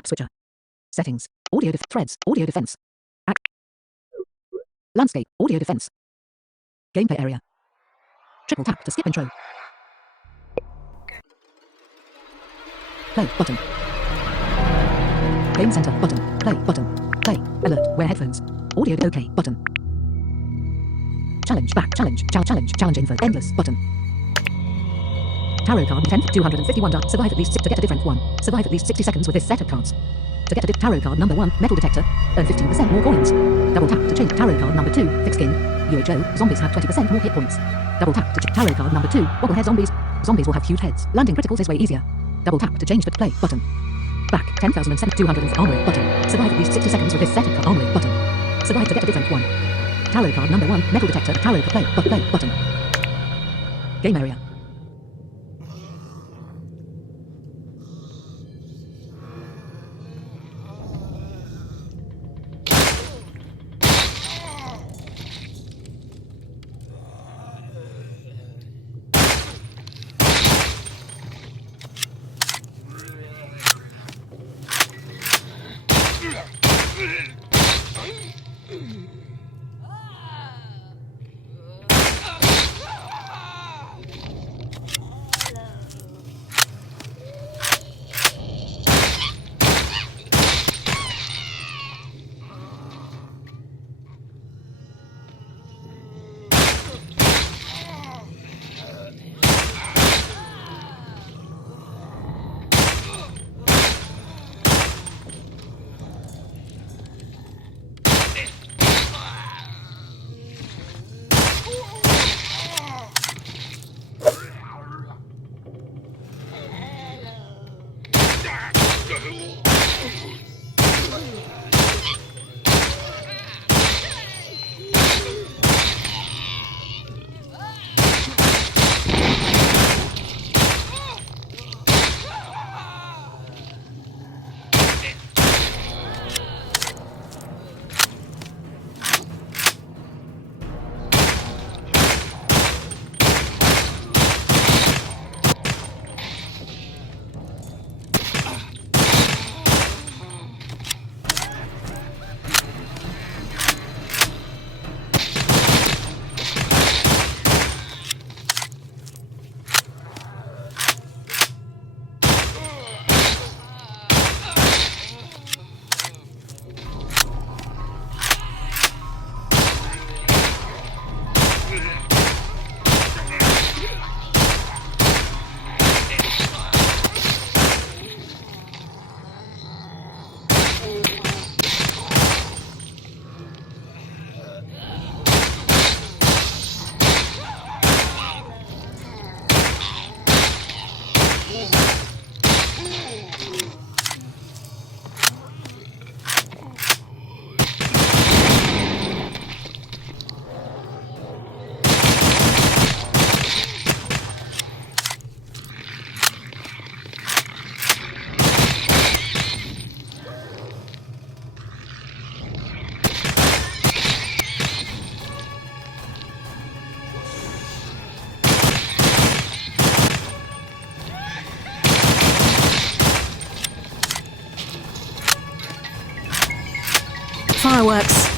App switcher. Settings. Audio threads. Audio defense. Landscape. Audio defense. Gameplay area. Triple tap to skip intro. Play button. Game center button. Play button. Play. Alert. Wear headphones. Audio OK button. Challenge back. Challenge. Challenge info. Endless button. Tarot card 10 251. Survive at least 6 to get a different one. Survive at least 60 seconds with this set of cards. To get a tarot card number 1, metal detector, earn 15% more coins. Double tap to change tarot card number 2, thick skin. UHO, zombies have 20% more hit points. Double tap to tarot card number 2, bobblehead zombies. Zombies will have huge heads. Landing criticals is way easier. Double tap to change the play button. Back 10,200 armory button. Survive at least 60 seconds with this set of armory button. Survive to get a different one. Tarot card number 1, metal detector, tarot play button. Game area. Fireworks.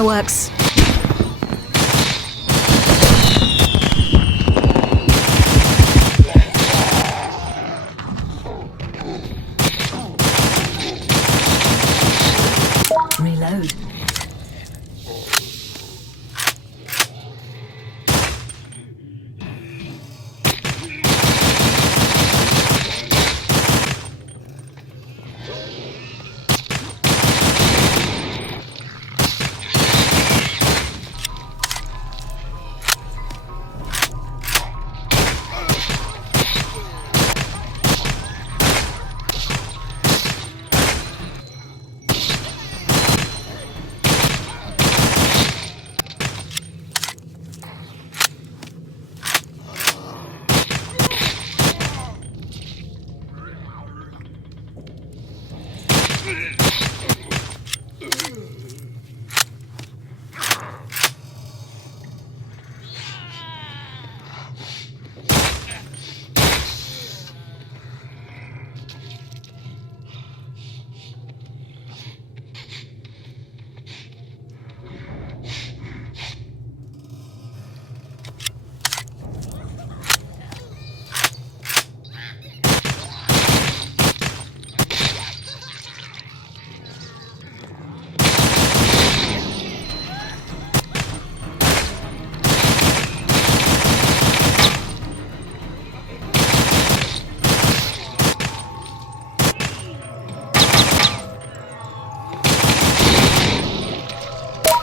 Fireworks. Reload.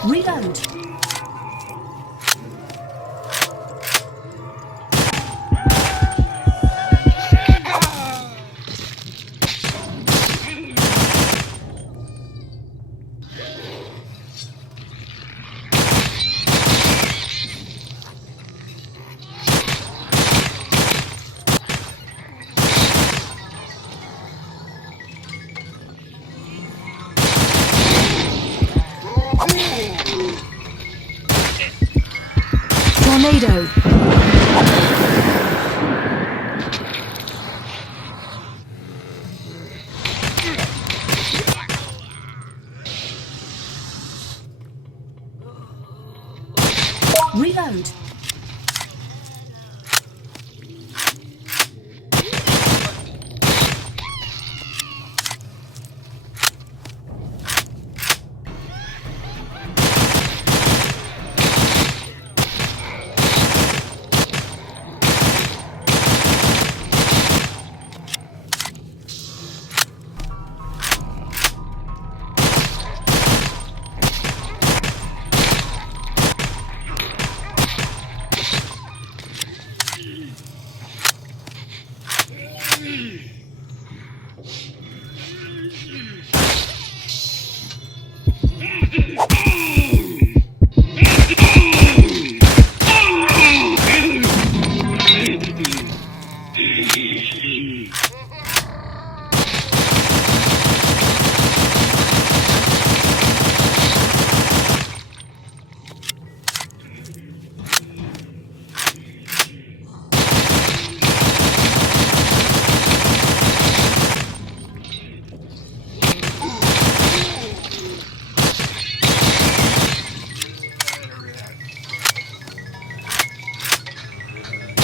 Reload. Tornado. Reload.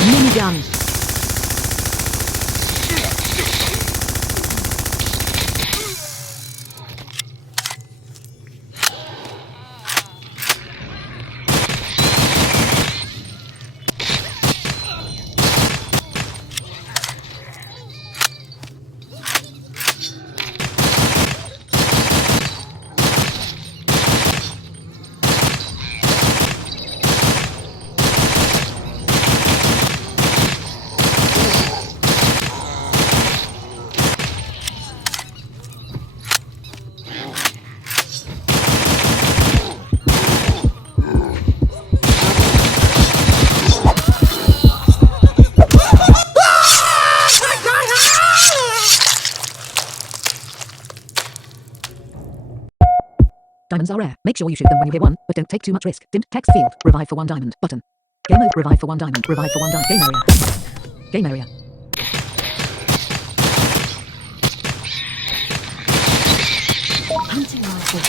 Minigun. Diamonds are rare. Make sure you shoot them when you hear one, but don't take too much risk. Dimmed text field. Revive for 1 diamond. Button. Game mode. Revive for 1 diamond. Revive for 1 diamond. Game area. Game area. Hunting rifle.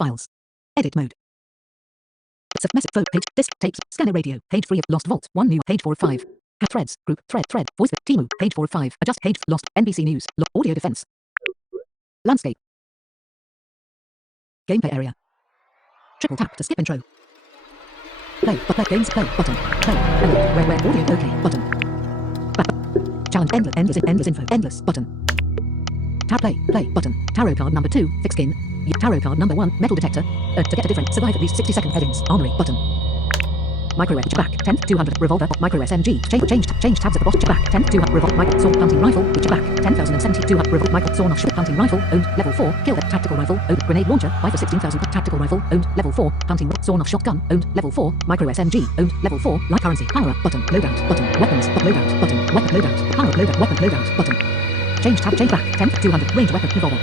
Files. Edit mode. Submissive photo page. Disk tapes. Scanner radio. Page 3 of Lost Vault. 1 new. Page 4 of 5. Threads. Group. Thread. Voice. Timu. Page 4 of 5. Adjust page. Lost. NBC News. Audio defense. Landscape. Gameplay area. Triple tap to skip intro. Play. But play games. Play button. Play. Hello. Where audio. OK button. Back. Challenge. Endless info. Endless button. Tab play button. Tarot card number 2, thick skin. Tarot card number 1, metal detector. To get a different, survive at least 60 seconds. Headings, armory button. Micro back 10 200 revolver micro SMG change tabs at the bottom. Back 10 200 revolver micro sword hunting rifle back 10,070 200 revolver micro sawn off hunting rifle owned level 4 kill that tactical rifle owned grenade launcher buy for 16,000 tactical rifle owned level 4 hunting sawn off shotgun owned level 4 micro SMG owned level 4 light currency power up button loadout button weapons loadout button weapon loadout power loadout weapon loadout button change back 10 200 range weapon revolver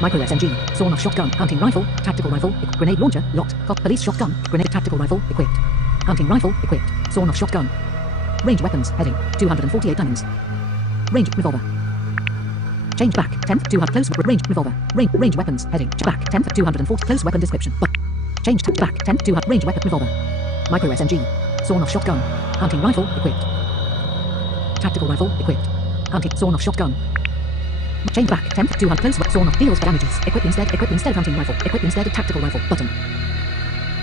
micro SMG sawn off shotgun hunting rifle tactical rifle grenade launcher locked police shotgun grenade tactical rifle equipped hunting rifle equipped sawn off shotgun range weapons heading 248 diamonds range revolver change back 10 200 close range revolver range weapons heading back 10 240 close weapon description but change back 10 200 range weapon revolver micro SMG sawn off shotgun hunting rifle equipped tactical rifle equipped hunting sawn off shotgun change back 10 200 close sawn off deals damages equip instead hunting rifle equip instead of tactical rifle button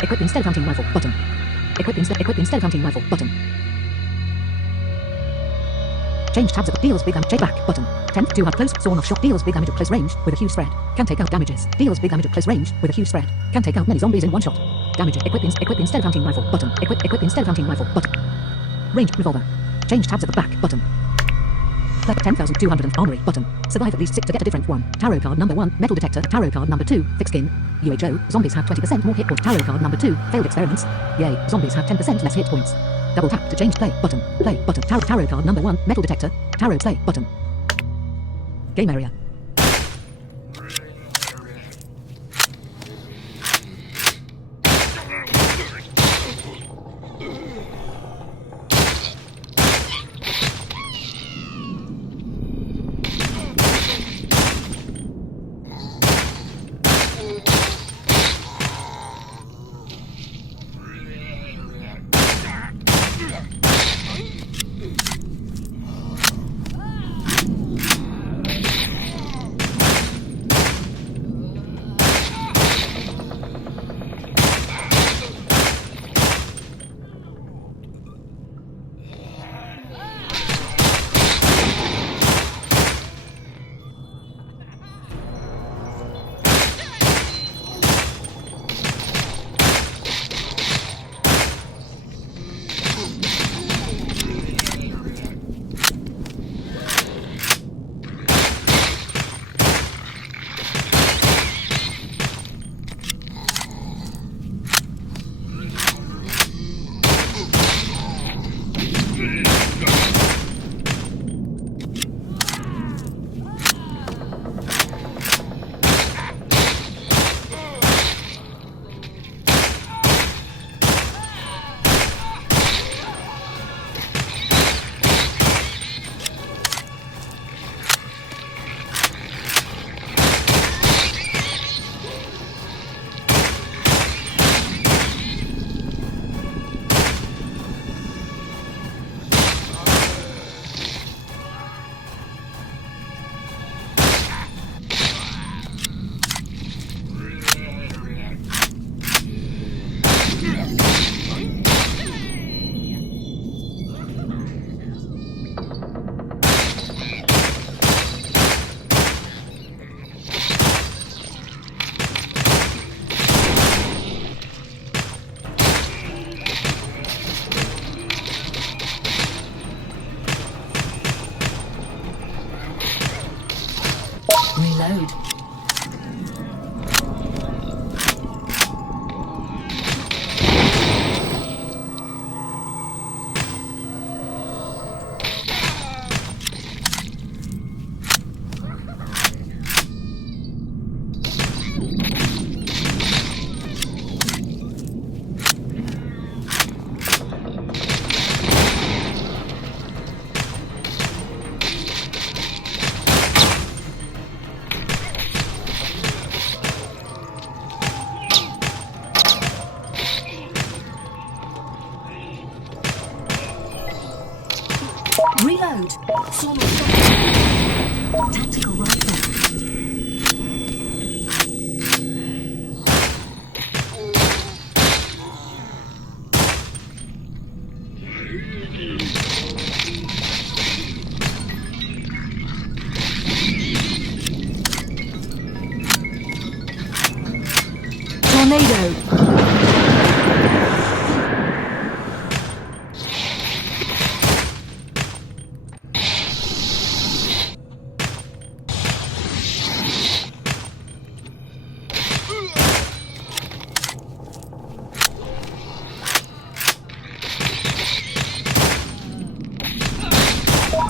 equip instead hunting rifle button equip instead hunting rifle button change tabs at deals big change back button 10 200 close sawn off shot deals big damage at close range with a huge spread can take out damages deals big damage at close range with a huge spread can take out many zombies in one shot damage equip instead hunting rifle button equip instead hunting rifle button range revolver change tabs at the back button 10,200 armory button survive at least 6 to get a different one tarot card number 1 metal detector tarot card number 2 thick skin UHO zombies have 20% more hit points tarot card number 2 failed experiments yay zombies have 10% less hit points double tap to change play button tarot card number 1 metal detector tarot play button game area Reload. Sawed off shotgun. Tactical rifle. Tornado.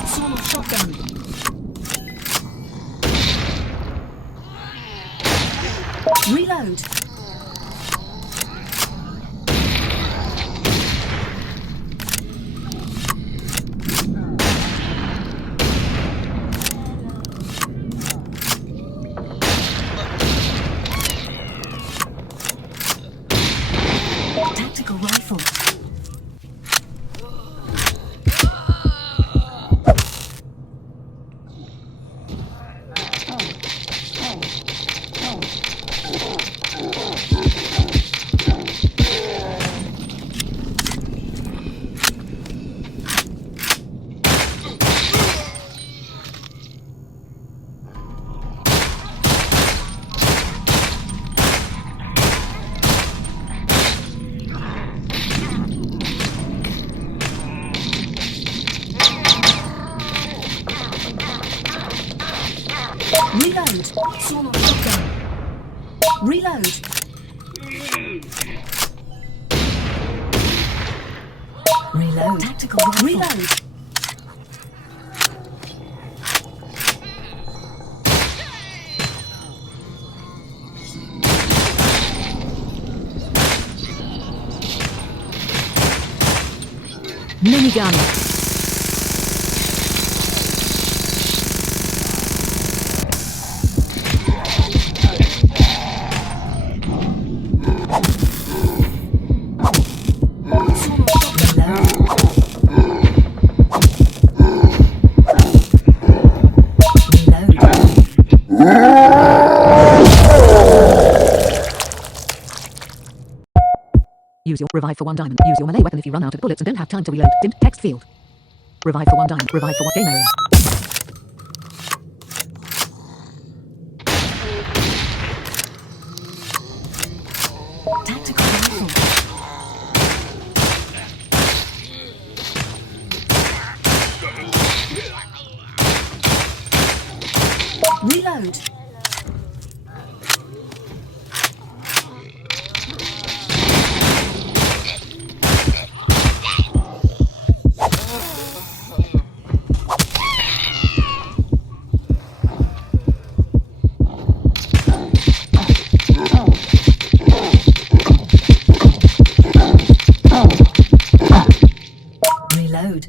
Sawed-off shotgun. Reload. Tactical rifle. Reload. Sawed-off shotgun. Reload. Reload. Tactical rifle. Reload. Minigun. Use your revive for 1 diamond. Use your melee weapon if you run out of bullets and don't have time to reload. Didn't text field. Revive for 1 diamond. Revive for what game area? Tactical rifle. Reload. Reload.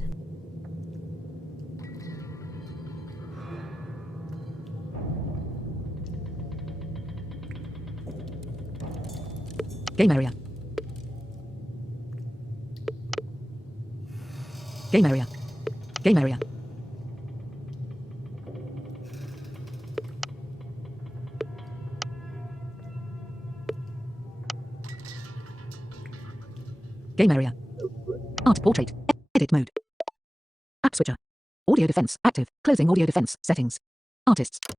Game area. Game area. Game area. Game area. Art portrait. Edit mode. App switcher. Audio defense active. Closing audio defense settings. Artists.